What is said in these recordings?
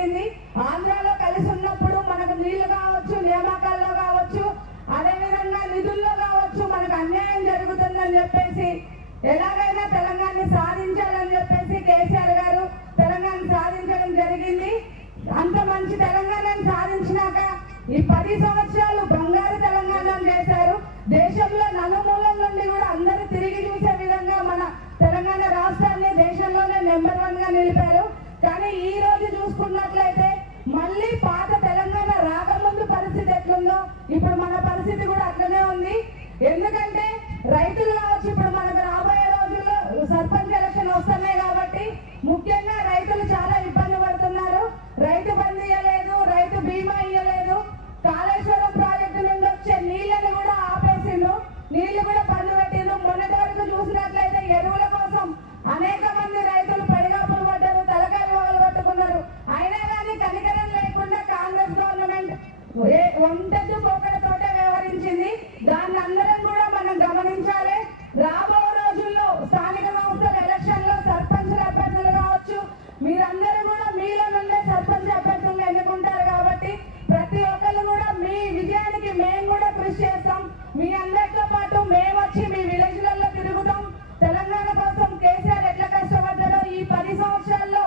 జరిగింది. ఆంధ్రాలో కలిసి ఉన్నప్పుడు మనకు నీళ్లు కావచ్చు, నియామకాల్లో కావచ్చు, అదేవిధంగా నిధుల్లో కావచ్చు మనకు అన్యాయం జరుగుతుందని చెప్పేసి ఎలాగైనా తెలంగాణని సాధించాలని చెప్పేసి కేసీఆర్ గారు తెలంగాణ సాధించడం జరిగింది. అంత మంచి తెలంగాణను సాధించినాక ఈ 10 సంవత్సరాలు బంగారు తెలంగాణను చేశారు. దేశంలో నలుమూలల నుండి కూడా అందరూ తిరిగి చూసే విధంగా మన తెలంగాణ రాష్ట్రాన్ని దేశంలోనే నెంబర్ 1 గా నిలిపారు. కానీ ఈ రోజు చూసుకున్నట్లయితే మళ్ళీ పాత తెలంగాణ రాకముందు పరిస్థితి ఎట్లుందో ఇప్పుడు మన పరిస్థితి కూడా అట్లనే ఉంది. ఎందుకంటే రైతులు కావచ్చు, ఇప్పుడు మనకు రాబోయే రోజుల్లో సర్పంచ్ ఎలక్షన్ వస్తున్నాయి కాబట్టి ముఖ్యంగా రైతులు చాలా ఇబ్బంది పడుతున్నారు. రైతు బంధు ఇవ్వలేదు, రైతు బీమా ఇవ్వలేదు, కాళేశ్వరం ప్రాజెక్టు నుండి వచ్చే నీళ్లను కూడా ఆపేసిండు, నీళ్లు కూడా బంద్ పెట్టిండు. మొన్నటి వరకు చూసినట్లయితే ఎరువుల కోసం అనేక మంది రైతులు పడిగాపులు పడ్డారు, తలకాయలు పగలగొట్టుకున్నారు. అయినా కానీ కనికరం లేకుండా కాంగ్రెస్ గవర్నమెంట్ ఒంటెద్దు పోకడతోటే వ్యవహరించింది. దాన్ని అందరం కూడా మనం గమనించాలి. రాబో రోజుల్లో స్థానిక సంస్థల ఎలక్షన్ లో సర్పంచుల అభ్యర్థులు కావచ్చు, మీరందరూ కూడా మీలో నుండే సర్పంచ్ అభ్యర్థులను ఎన్నుకుంటారు కాబట్టి ప్రతి ఒక్కరు కూడా మీ విజయానికి మేము కూడా కృషి చేస్తాం. మీ అందరితో పాటు మేము వచ్చి మీ విలేజ్లలో తిరుగుతాం. తెలంగాణ కోసం కేసీఆర్ ఎట్లా కష్టపడ్డాడో, ఈ 10 సంవత్సరాల్లో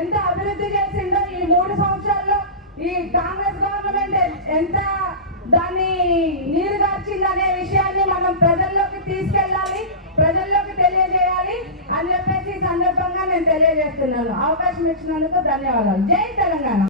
ఎంత అభివృద్ధి చేసిందో, ఈ 3 సంవత్సరాల్లో ఈ కాంగ్రెస్ గవర్నమెంట్ ఎంత దాన్ని నీరు గార్చిందనే విషయాన్ని మనం ప్రజల్లోకి తీసుకెళ్ళాలి, ప్రజల్లోకి తెలియజేయాలి అని చెప్పేసి ఈ సందర్భంగా నేను తెలియజేస్తున్నాను. అవకాశం ఇచ్చినందుకు ధన్యవాదాలు. జై తెలంగాణ.